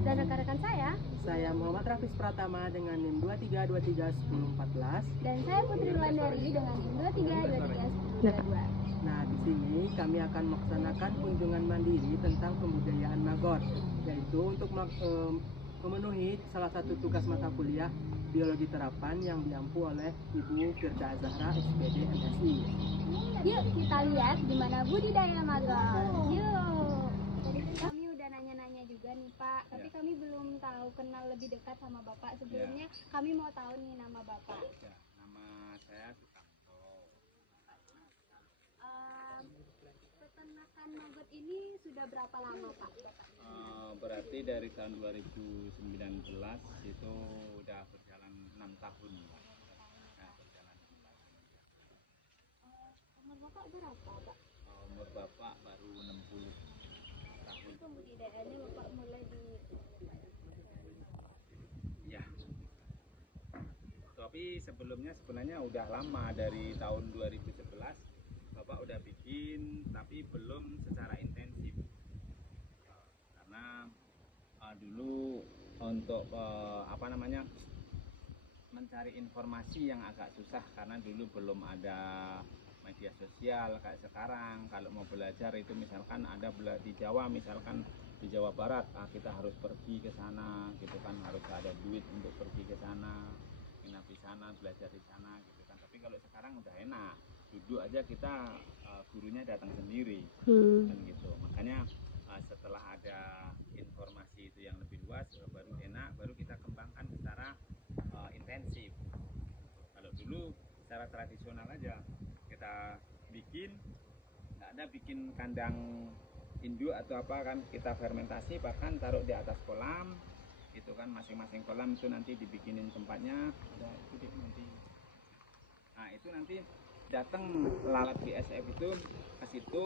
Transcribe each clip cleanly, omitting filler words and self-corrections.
Dan rekan-rekan saya Muhammad Rafis Pratama dengan NIM 23231014. dan saya Putri Wulandari dengan NIM 23231022. Nah, di sini kami akan melaksanakan kunjungan mandiri tentang pembudayaan Magot, yaitu untuk memenuhi salah satu tugas mata kuliah biologi terapan yang diampu oleh Ibu Firda Zahra SPD MSI. Yuk kita lihat gimana budidaya magot. Yuk. Tadi kan kami udah nanya-nanya juga nih Pak, tapi kami belum tahu kenal lebih dekat sama Bapak. Sebelumnya kami mau tahu nih nama Bapak. Ya, nama saya Sukamto. Peternakan magot ini sudah berapa lama Pak? Berarti dari tahun 2019 itu udah berjalan 6 tahun. Nah, berjalan 6 tahun. Umur Bapak berapa Pak? Umur Bapak baru 60 tahun. Pembudidayaannya Bapak mulai di Ya. Tapi sebelumnya sebenarnya udah lama, dari tahun 2011 Bapak udah bikin, tapi belum secara intensif. Karena dulu untuk mencari informasi yang agak susah, karena dulu belum ada media sosial kayak sekarang. Kalau mau belajar itu misalkan ada di Jawa, misalkan di Jawa Barat, kita harus pergi ke sana gitu kan, harus ada duit untuk pergi ke sana, nginap di sana, belajar di sana gitu kan. Tapi kalau sekarang udah enak, duduk aja kita, gurunya datang sendiri kan gitu. Makanya setelah ada informasi itu yang lebih luas, baru enak, baru kita kembangkan secara intensif. Kalau dulu secara tradisional aja kita bikin, nggak ada bikin kandang induk atau apa kan, kita fermentasi bahkan taruh di atas kolam gitu kan, masing-masing kolam itu nanti dibikinin tempatnya, udah itu nanti. Nah itu nanti datang lalat BSF itu ke situ,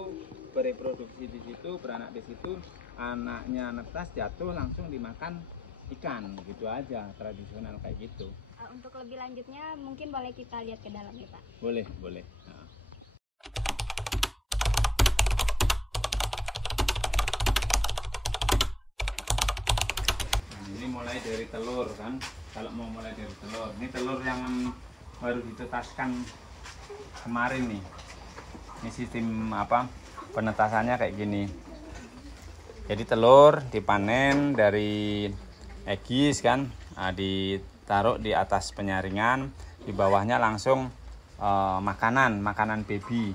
bereproduksi di situ, beranak di situ, anaknya netas jatuh langsung dimakan ikan, gitu aja, tradisional kayak gitu. Untuk lebih lanjutnya mungkin boleh kita lihat ke dalam ya Pak. Boleh, boleh. Nah. Ini mulai dari telur kan, kalau mau mulai dari telur, ini telur yang baru ditetaskan kemarin nih. Ini sistem penetasannya kayak gini. Jadi telur dipanen dari egis kan, ditaruh di atas penyaringan, di bawahnya langsung makanan baby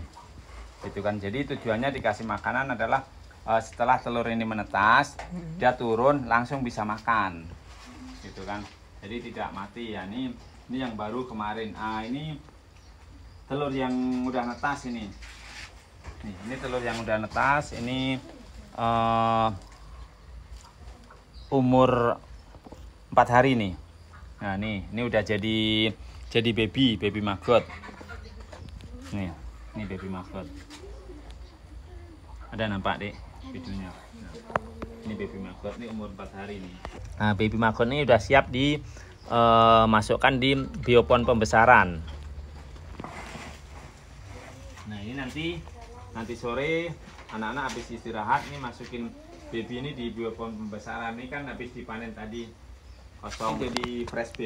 gitu kan. Jadi tujuannya dikasih makanan adalah setelah telur ini menetas, dia turun langsung bisa makan gitu kan, jadi tidak mati ya. Ini yang baru kemarin. Ini telur yang udah netas ini. Ini telur yang udah netas, ini umur 4 hari nih. Nah ini udah jadi baby magot. Nih baby magot. Ada nampak dek videonya. Nah, ini baby magot, ini umur 4 hari nih. Nah baby magot ini udah siap dimasukkan di biopon pembesaran. Nah ini nanti sore anak-anak habis istirahat, ini masukin baby ini di biopon pembesaran. Ini kan habis dipanen tadi kosong, jadi fresh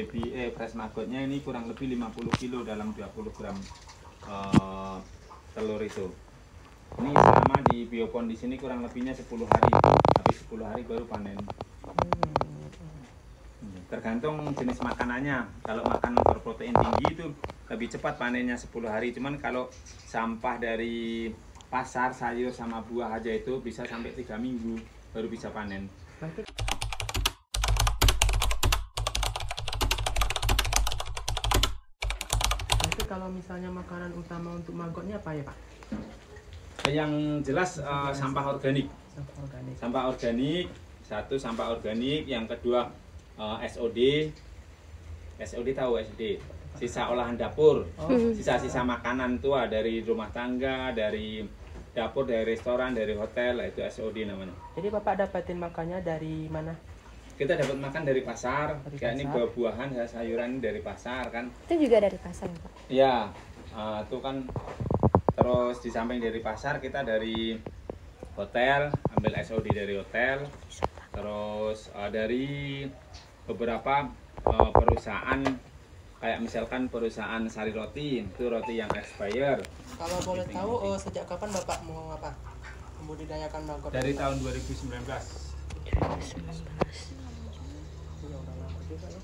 magotnya ini kurang lebih 50 kilo dalam 20 gram telur itu. Ini selama di biopon di sini kurang lebihnya 10 hari, habis 10 hari baru panen. Tergantung jenis makanannya. Kalau makanan berprotein tinggi itu lebih cepat panennya 10 hari. Cuman kalau sampah dari pasar, sayur sama buah aja itu bisa sampai 3 minggu baru bisa panen. Nanti kalau misalnya makanan utama untuk magotnya apa ya Pak? Yang jelas sampah organik. Sampah organik. Satu sampah organik, yang kedua SOD. SOD tahu SOD? Sisa olahan dapur. Sisa-sisa makanan tua dari rumah tangga, dari dapur, dari restoran, dari hotel, itu SOD namanya. Jadi Bapak dapatin makannya dari mana? Kita dapat makan dari pasar. Kayak ini buah-buahan, sayuran dari pasar kan. Itu juga dari pasar ya Pak? Iya, itu kan. Terus di samping dari pasar, kita dari hotel, ambil SOD dari hotel. Terus dari beberapa perusahaan kayak misalkan perusahaan Sari Roti, itu roti yang expired. Kalau boleh tahu sejak kapan Bapak mau apa? Membudidayakan maggot? Dari tahun 2019. Ya, udah lama juga ya.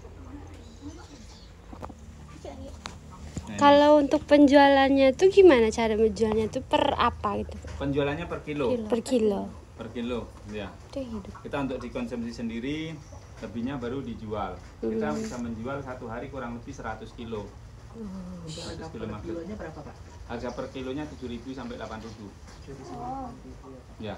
Kalau untuk penjualannya tuh gimana cara menjualnya tuh per apa gitu? Penjualannya per kilo. Per kilo. Per kilo, ya. Itu hidup. Kita untuk dikonsumsi sendiri, lebihnya baru dijual. Kita bisa menjual satu hari kurang lebih 100 kilo. Untuk 100 harga kilo per maggot. kilonya berapa Pak? Harga per kilonya 7.000 sampai 8.000. Jadi 9.000 ya Pak. Ya.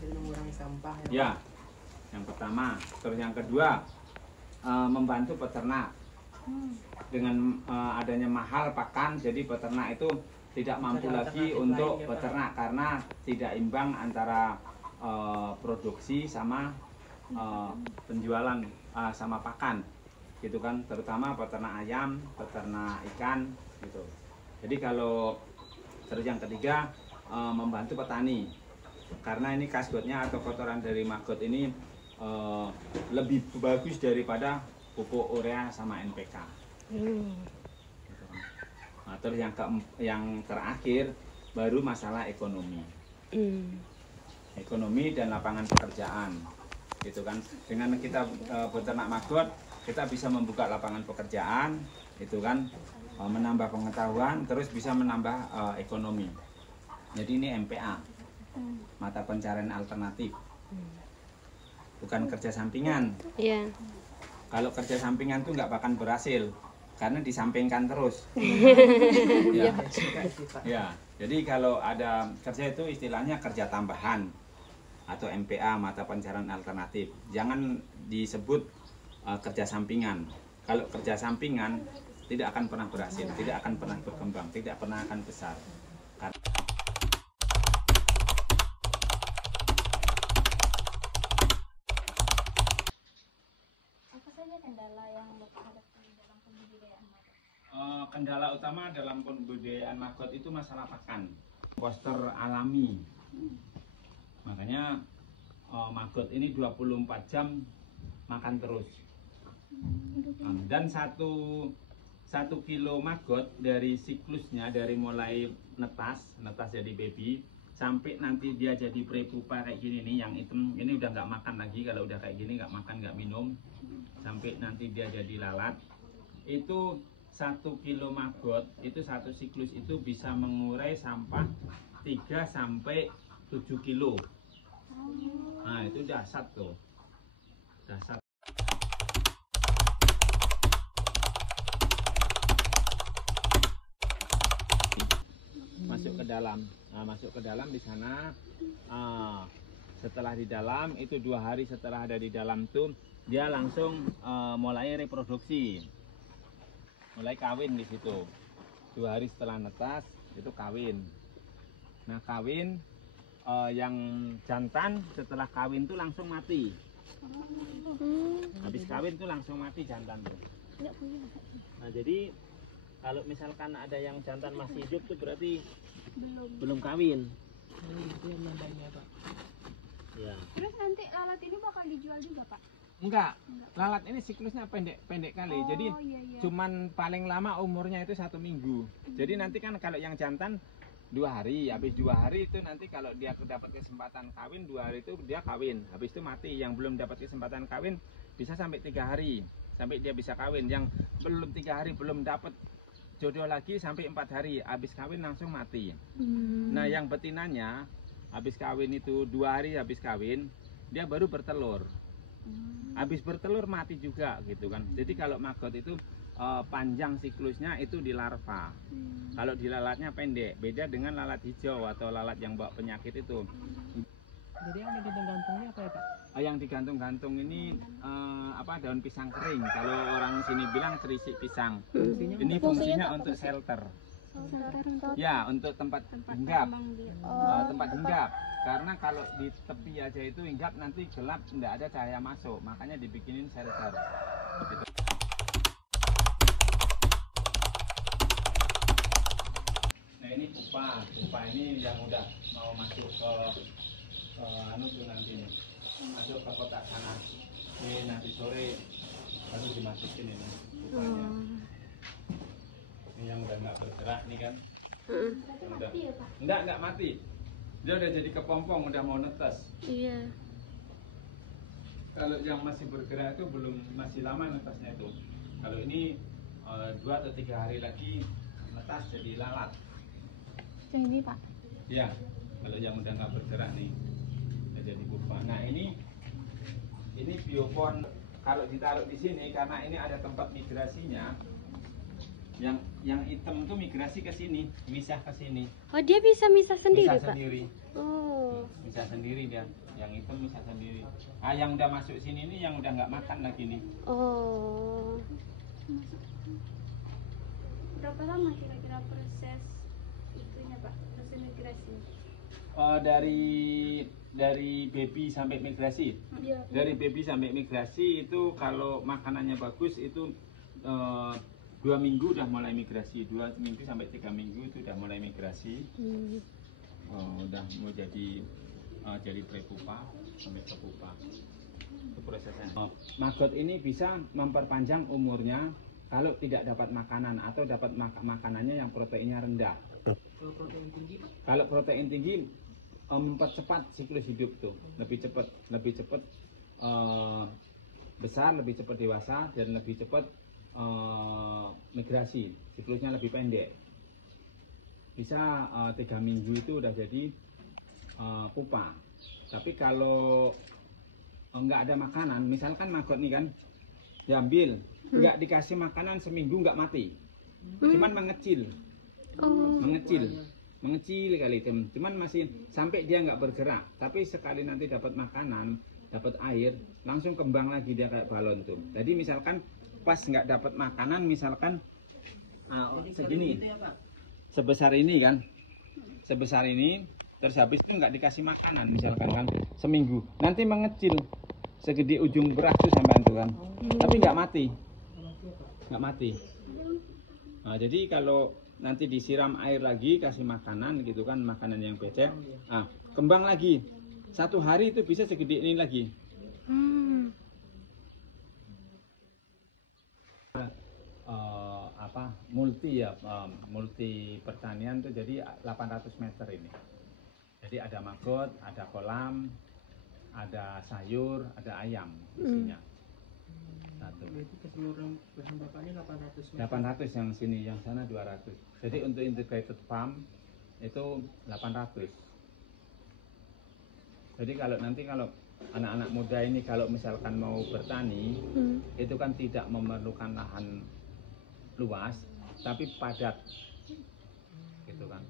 Jadi mengurangi sampah ya Pak? Ya. Yang pertama, terus yang kedua membantu peternak. Dengan adanya mahal pakan, jadi peternak itu tidak mampu Ada lagi alternatif untuk lain ya, Pak? peternak karena tidak imbang antara produksi sama penjualan sama pakan, gitu kan, terutama peternak ayam, peternak ikan, gitu. Jadi kalau terus yang ketiga membantu petani karena ini kasbotnya atau kotoran dari maggot ini lebih bagus daripada pupuk urea sama NPK. Nah, terus yang terakhir baru masalah ekonomi. Ekonomi dan lapangan pekerjaan, gitu kan. Dengan kita beternak maggot, kita bisa membuka lapangan pekerjaan, itu kan, menambah pengetahuan, terus bisa menambah ekonomi. Jadi ini MPA, mata pencarian alternatif, bukan kerja sampingan. Iya. Kalau kerja sampingan tuh nggak bakal berhasil karena disampingkan terus. Ya. Ya, jadi kalau ada kerja itu istilahnya kerja tambahan atau MPA, mata pencarian alternatif. Jangan disebut kerja sampingan. Kalau kerja sampingan tidak akan pernah berhasil, tidak akan pernah berkembang, tidak pernah akan besar. Apa saja kendala yang Bapak hadapi dalam pembudidayaan maggot? Kendala utama dalam pembudidayaan maggot itu masalah pakan, komposter alami. Makanya maggot ini 24 jam makan terus. Dan satu kilo maggot dari siklusnya, dari mulai netas jadi baby sampai nanti dia jadi prepupa kayak gini nih, yang hitam ini udah nggak makan lagi. Kalau udah kayak gini nggak makan nggak minum sampai nanti dia jadi lalat, itu 1 kilo maggot itu satu siklus itu bisa mengurai sampah 3 sampai 7 kilo. Nah itu dahsyat tuh, dahsyat. Masuk ke dalam, nah, masuk ke dalam di sana. Setelah di dalam itu 2 hari setelah ada di dalam tuh dia langsung mulai reproduksi, mulai kawin di situ. 2 hari setelah netas itu kawin. Nah kawin yang jantan setelah kawin tuh langsung mati. Habis kawin tuh langsung mati jantan tuh. Nah jadi kalau misalkan ada yang jantan masih hidup tuh berarti belum kawin. Itu yang nandanya Pak. Ya. Terus nanti lalat ini bakal dijual juga Pak? Enggak, lalat ini siklusnya pendek kali. Oh, Jadi iya. cuman paling lama umurnya itu 1 minggu. Jadi nanti kan kalau yang jantan 2 hari, habis 2 hari itu nanti kalau dia dapat kesempatan kawin 2 hari itu dia kawin, habis itu mati. Yang belum dapat kesempatan kawin bisa sampai 3 hari sampai dia bisa kawin. Yang belum 3 hari belum dapat jodoh lagi sampai 4 hari, habis kawin langsung mati. Nah yang betinanya habis kawin itu 2 hari habis kawin dia baru bertelur. Habis bertelur mati juga gitu kan. Jadi kalau maggot itu panjang siklusnya itu di larva. Kalau di lalatnya pendek, beda dengan lalat hijau atau lalat yang bawa penyakit itu. Jadi yang digantung-gantungnya apa ya Pak? Yang digantung-gantung ini daun pisang kering. Kalau orang sini bilang terisik pisang. Ini fungsinya untuk shelter. Ya, untuk tempat hinggap. Tempat hinggap. Karena kalau di tepi aja itu hinggap nanti gelap, tidak ada cahaya masuk. Makanya dibikinin shelter. Gitu. pupa ini yang udah mau masuk ke anu tuh nanti nih, masuk ke kotak sana. Ini nanti sore baru dimasukin ini pupanya. Ini yang udah nggak bergerak nih kan. Berarti mati ya Pak? Enggak mati. Dia udah jadi kepompong, udah mau netes. Iya. Kalau yang masih bergerak itu masih lama netesnya itu. Kalau ini 2 atau 3 hari lagi netas jadi lalat. Ini Pak. Ya, kalau yang udah nggak bergerak nih udah jadi pupa. Nah ini biopon kalau ditaruh di sini karena ini ada tempat migrasinya. Yang hitam itu migrasi ke sini, misah ke sini. Oh, dia bisa misah sendiri, Misah Pak? sendiri. Oh. Misah sendiri dia. Yang hitam misah sendiri. Ah, yang udah masuk sini ini yang udah nggak makan lagi nih. Oh. Berapa lama kira-kira proses itunya Pak? Proses migrasi? Dari baby sampai migrasi. Iya. Dari baby sampai migrasi itu kalau makanannya bagus itu 2 minggu udah mulai migrasi. 2 minggu sampai 3 minggu itu udah mulai migrasi. Udah mau jadi prepupa sampai ke pupa. Itu prosesnya. Maggot ini bisa memperpanjang umurnya kalau tidak dapat makanan atau dapat makanannya yang proteinnya rendah. Kalau protein tinggi Pak? Kalau protein tinggi mempercepat siklus hidup tuh, lebih cepat besar, lebih cepat dewasa dan lebih cepat migrasi, siklusnya lebih pendek. Bisa 3 minggu itu udah jadi pupa. Tapi kalau nggak ada makanan, misalkan maggot nih kan diambil, nggak dikasih makanan seminggu nggak mati, cuman mengecil. Mengecil kali itu, cuman masih sampai dia nggak bergerak. Tapi sekali nanti dapat makanan, dapat air, langsung kembang lagi dia kayak balon tuh. Jadi misalkan pas nggak dapat makanan, misalkan segini, Gitu ya, Pak? sebesar ini kan, sebesar ini, terus habis itu nggak dikasih makanan, misalkan kan seminggu, nanti mengecil segede ujung beras tuh sampai tuh kan, tapi nggak mati, nggak mati. Nah, jadi kalau nanti disiram air lagi, kasih makanan gitu kan, makanan yang becek, kembang lagi. 1 hari itu bisa segede ini lagi. Multi pertanian tuh jadi 800 meter ini. Jadi ada maggot, ada kolam, ada sayur, ada ayam isinya. Satu. Itu keseluruhan bahan bapaknya 800 meter. 800 yang sini, yang sana 200. Jadi untuk integrated farm itu 800. Jadi kalau nanti anak-anak muda ini kalau misalkan mau bertani, itu kan tidak memerlukan lahan luas, tapi padat, gitu kan.